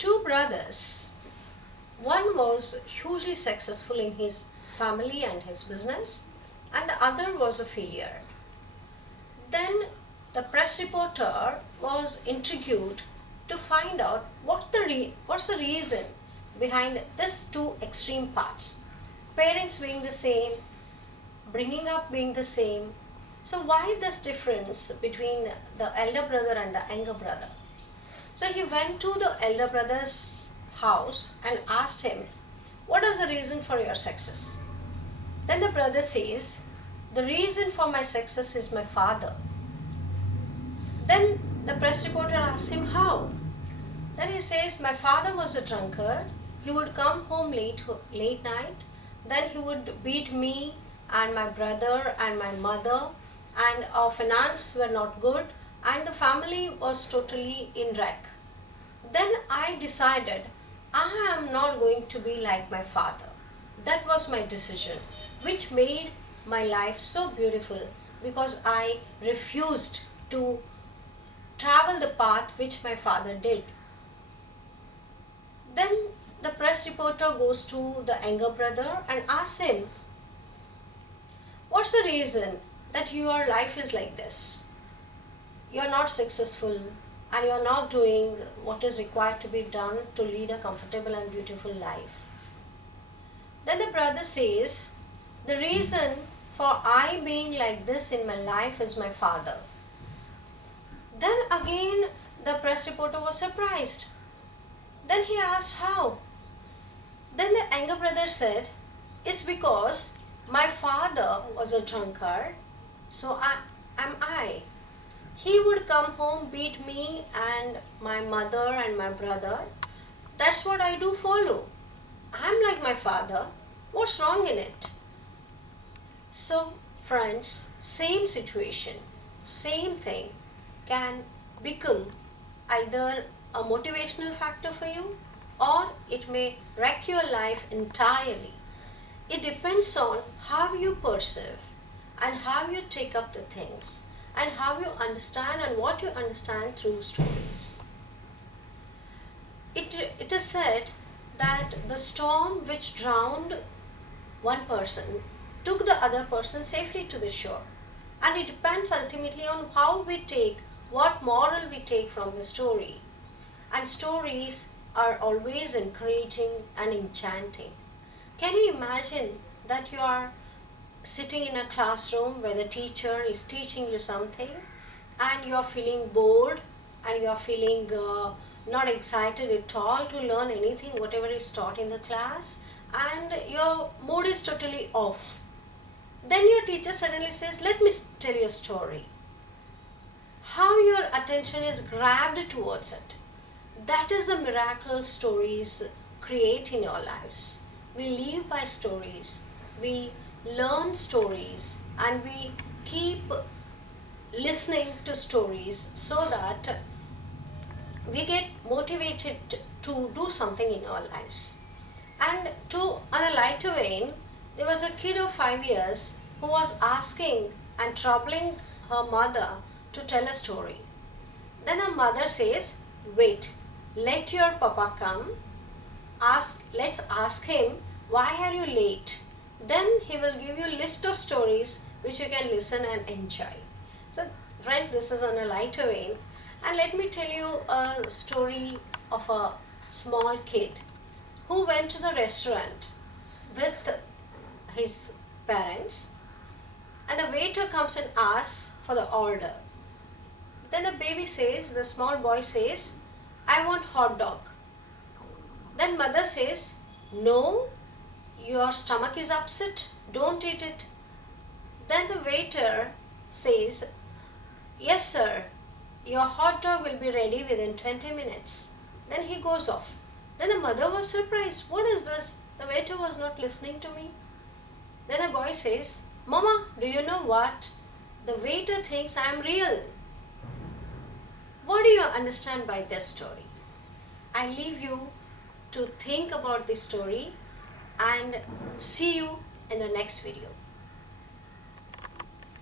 two brothers. One was hugely successful in his family and his business, and the other was a failure. Then the press reporter was intrigued to find out what's the reason behind these two extreme parts. Parents being the same, bringing up being the same. So why this difference between the elder brother and the younger brother? So he went to the elder brother's house and asked him, "What is the reason for your success?" Then the brother says, "The reason for my success is my father." Then the press reporter asked him, "How?" Then he says, "My father was a drunkard. He would come home late night. Then he would beat me and my brother and my mother, and our finance were not good, and the family was totally in wreck. Then I decided I am not going to be like my father. That was my decision, which made my life so beautiful because I refused to travel the path which my father did." Then the press reporter goes to the younger brother and asks him, "What's the reason that your life is like this? You're not successful and you're not doing what is required to be done to lead a comfortable and beautiful life." Then the brother says, "The reason for I being like this in my life is my father." Then again the press reporter was surprised. Then he asked, "How?" Then the younger brother said, "It's because my father was a drunkard, so am I. He would come home, beat me and my mother and my brother. That's what I do follow. I'm like my father. What's wrong in it?" So, friends, same situation, same thing can become either a motivational factor for you, or it may wreck your life entirely. It depends on how you perceive and how you take up the things and how you understand and what you understand through stories. It is said that the storm which drowned one person took the other person safely to the shore, and it depends ultimately on how we take, what moral we take from the story. And stories are always encouraging and enchanting. Can you imagine that you are sitting in a classroom where the teacher is teaching you something and you are feeling bored and you are feeling not excited at all to learn anything, whatever is taught in the class, and your mood is totally off. Then your teacher suddenly says, "Let me tell you a story." How your attention is grabbed towards it. That is the miracle stories create in your lives. We live by stories, we learn stories, and we keep listening to stories so that we get motivated to do something in our lives. And on a lighter vein, there was a kid of 5 years who was asking and troubling her mother to tell a story. Then her mother says, "Wait, let your papa come. Let's ask him, why are you late? Then he will give you a list of stories which you can listen and enjoy." So, friend, this is on a lighter vein. And let me tell you a story of a small kid who went to the restaurant with his parents, and the waiter comes and asks for the order. Then the small boy says, "I want hot dog." Then mother says, "No, your stomach is upset, don't eat it." Then the waiter says, "Yes sir, your hot dog will be ready within 20 minutes. Then he goes off. Then the mother was surprised. "What is this? The waiter was not listening to me." Then the boy says, "Mama, do you know what? The waiter thinks I am real." What do you understand by this story? I leave you to think about this story and see you in the next video.